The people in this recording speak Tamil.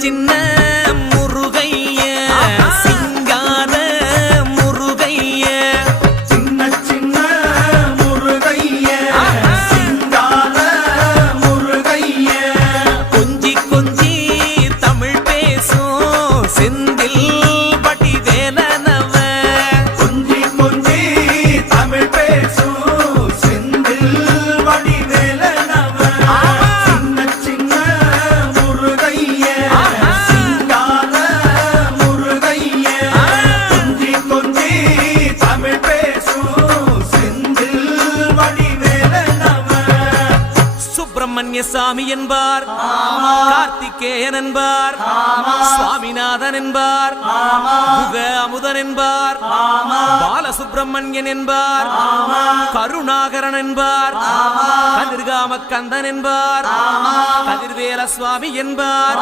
சின்ன முருகைய சிங்கார முருகைய சின்ன சின்ன முருகைய சிங்கார முருகைய கொஞ்சி கொஞ்சி தமிழ் பேசும் செந்தில் வடிவேலனவ கொஞ்சி கொஞ்சி தமிழ் பேசும் செந்தில் வடிவேலனவ சின்ன சின்ன முருகைய சிங்கார முருகைய கொஞ்சி கொஞ்சி தமிழ் பேசும் செந்தில் வடிவேலனவ சுப்பிரமணிய சாமி என்பார் கார்த்திகேயன் என்பார் சுவாமிநாதன் என்பார் முக அமுதன் என்பார் பாலசுப்பிரமணியன் என்பார் கருணாகரன் என்பார் கதிர்காம கந்தன் என்பார் கதிர்வேல சுவாமி என்பார்